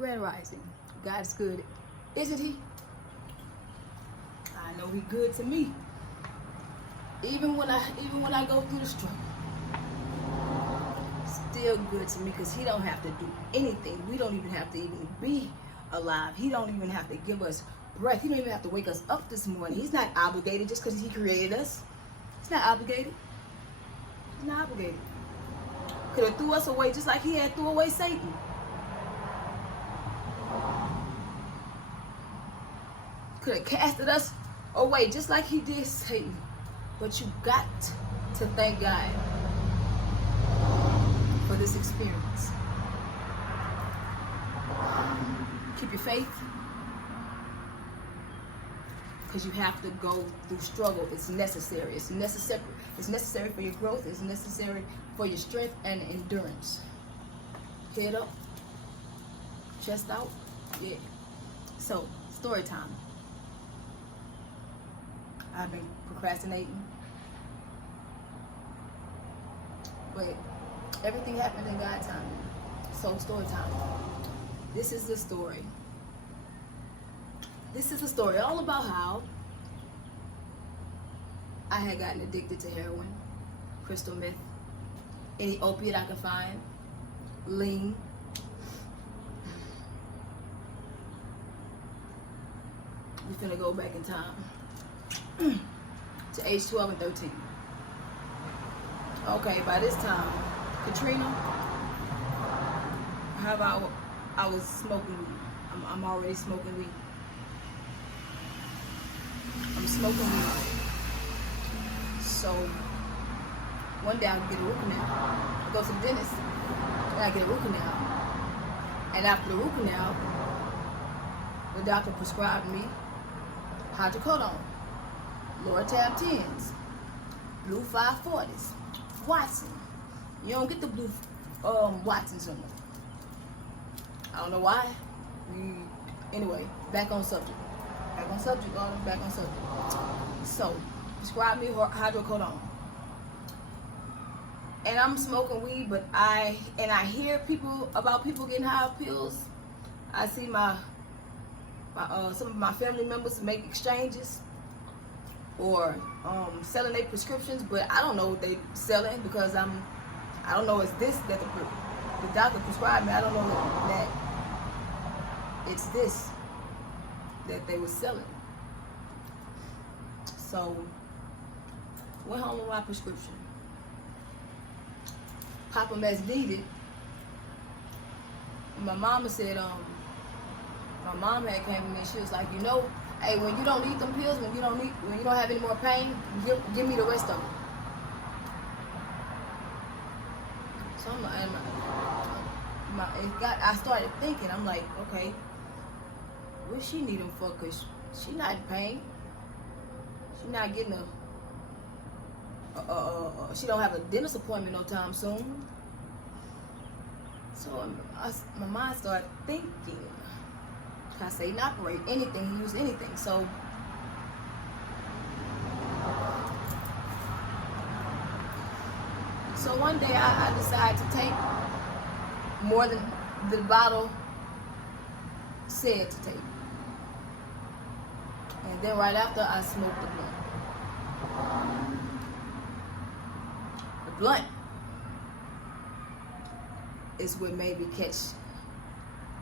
Grand Rising. God's good, isn't He? I know He good to me. Even when I go through the struggle, still good to me because He don't have to do anything. We don't even have to even be alive. He don't even have to give us breath. He don't even have to wake us up this morning. He's not obligated just because He created us. He's not obligated. He's not obligated. Could have threw us away just like He had threw away Satan. Could have casted us away just like He did Satan. But you got to thank God for this experience. Keep your faith, because you have to go through struggle. It's necessary. It's necessary. It's necessary for your growth. It's necessary for your strength and endurance. Head up, chest out. Yeah. So, story time. I've been procrastinating, but everything happened in God's time. So, story time. This is the story. This is a story all about how I had gotten addicted to heroin, crystal meth, any opiate I could find, lean. We're gonna go back in time to age 12 and 13. Okay, by this time, Katrina, how about I was smoking weed? I'm already smoking weed. I'm smoking weed. So one day I'll get a root canal. I go to the dentist and I get a root canal. And after the root canal, the doctor prescribed me hydrocodone, Loratab 10s, blue 540s, Watson. You don't get the blue Watsons on them. I don't know why. Anyway, back on subject. Back on subject. So, prescribe me hydrocodone. And I'm smoking weed, but I hear about people getting high off pills. I see some of my family members make exchanges or selling their prescriptions, but I don't know what they selling because I don't know it's this that the doctor prescribed me. I don't know that it's this that they were selling. So went home with my prescription. Pop them as needed. My mama said, my mom had came to me and she was like, hey, when you don't need them pills, when you don't have any more pain, give me the rest of them. So I started thinking, I'm like, okay, what she need them for? Cause she not in pain. She not getting she don't have a dentist appointment no time soon. So my mind started thinking. I say not operate anything, use anything. So one day I decided to take more than the bottle said to take. And then right after I smoked the blunt. The blunt is what made me catch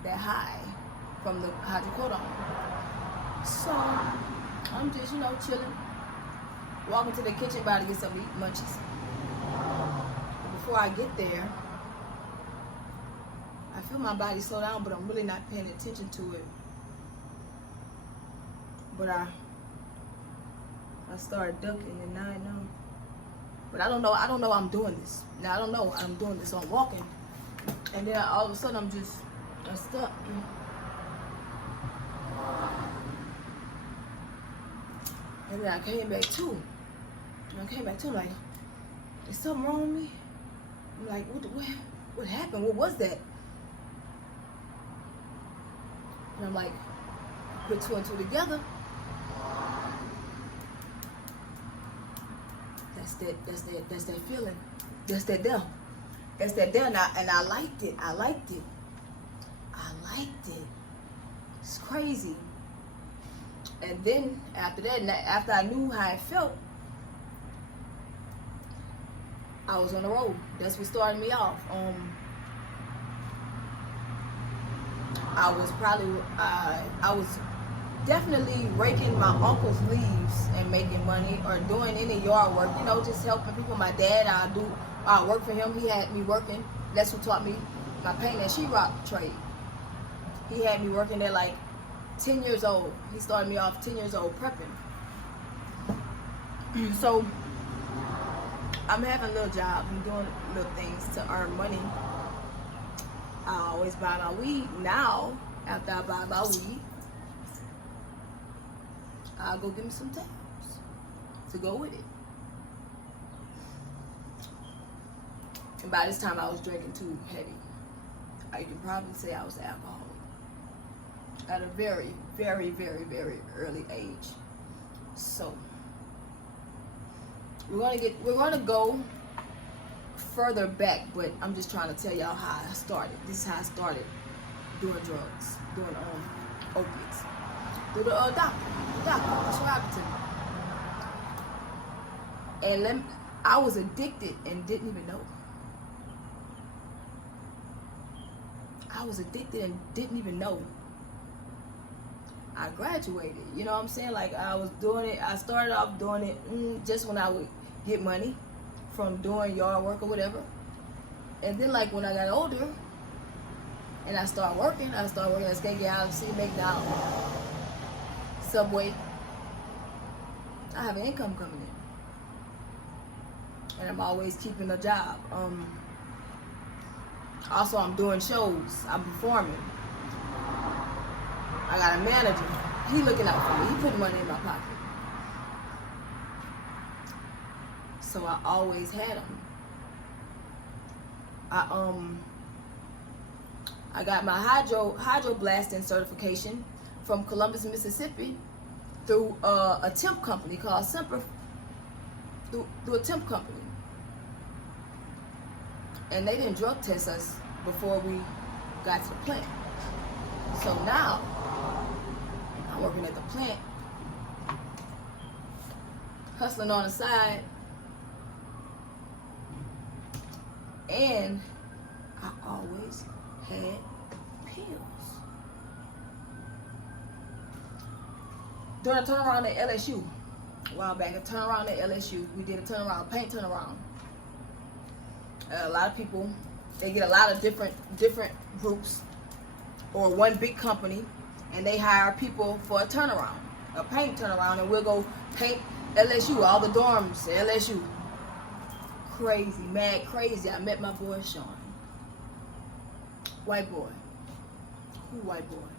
that high from the hydrocodone. So I'm just, chilling, walking to the kitchen about to get something to eat, munchies. But before I get there, I feel my body slow down, but I'm really not paying attention to it. But I started ducking, and now I know. But I don't know I'm doing this. Now I don't know I'm doing this. So I'm walking, and then all of a sudden I'm stuck. And then I came back to. I'm like, is something wrong with me? I'm like, what happened? What was that? And I'm like, put two and two together. That's that feeling. That's that there. And I liked it. I liked addicted. It's crazy. And then after that, after I knew how it felt, I was on the road. That's what started me off. I was definitely raking my uncle's leaves and making money, or doing any yard work, you know, just helping people. My dad, I work for him. He had me working. That's what taught me my paint and sheetrock trade. He had me working there like 10 years old. He started me off 10 years old prepping. So I'm having little jobs and doing little things to earn money. I always buy my weed. Now, after I buy my weed, I'll go get me some tabs to go with it. And by this time I was drinking too heavy. You can probably say I was an alcoholic at a very, very, very, very early age. So we're gonna go further back, but I'm just trying to tell y'all how I started. This is how I started doing drugs, doing opiates. Through the doctor prescribed it to me. And I was addicted and didn't even know. I was addicted and didn't even know. I graduated, you know what I'm saying? Like, I was doing it, I started off doing it just when I would get money from doing yard work or whatever. And then, like, when I got older and I started working at Skate Galaxy, McDonald's, Subway, I have an income coming in. And I'm always keeping a job. Also, I'm doing shows, I'm performing. I got a manager. He looking out for me. He putting money in my pocket. So I always had him. I got my hydro blasting certification from Columbus, Mississippi, through a temp company called Semper. Through a temp company. And they didn't drug test us before we got to the plant. So now I'm working at the plant, hustling on the side, and I always had pills. During a turnaround at LSU, a while back, a turnaround at LSU, we did a turnaround, paint turnaround. A lot of people, they get a lot of different groups or one big company, and they hire people for a turnaround, a paint turnaround, and we'll go paint LSU, all the dorms at LSU. Crazy, mad crazy. I met my boy Sean. White boy. Who white boy?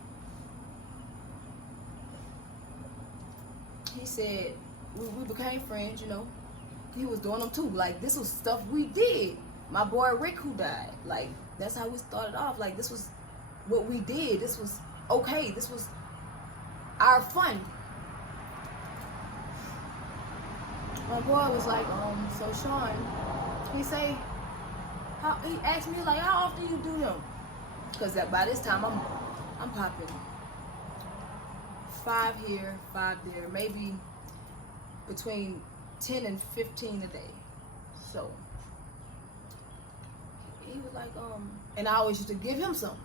He said, we became friends, you know. He was doing them too. Like, this was stuff we did. My boy Rick, who died, like, that's how we started off. Like, this was what we did. This was okay. This was our fun. My boy was like, so Sean, he asked me, like, how often you do them? Because by this time I'm popping 5 here, 5 there, maybe between 10 and 15 a day. So he was like, and I always used to give him some.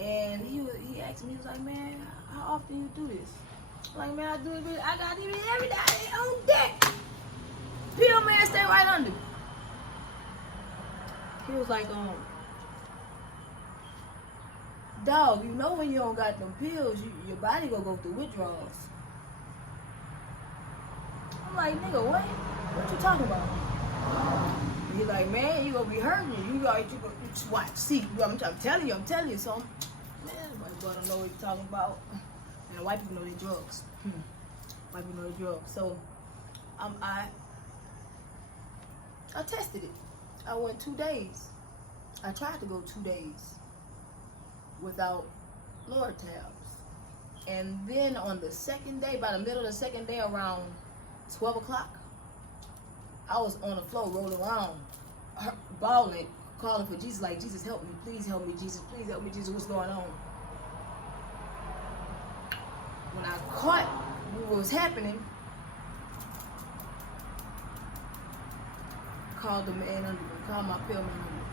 And he asked me, he was like, man, how often you do this? I'm like, man, I do it every day on deck. Pill man, stay right under. He was like, dog, you know when you don't got them pills, your body gonna go through withdrawals. I'm like, nigga, what you talking about? He like, man, you gonna be hurting you. You go watch, see. I'm telling you, so man, white boy don't know what he's talking about. And white people know they drugs. White people know they drugs. So I tested it. I went 2 days. I tried to go 2 days without Lord tabs. And then on the second day, by the middle of the second day, around 12 o'clock, I was on the floor rolling around, bawling, calling for Jesus, like, Jesus, help me, please help me, Jesus, please help me, Jesus, what's going on? When I caught what was happening, called the man under me, called my pale man under me.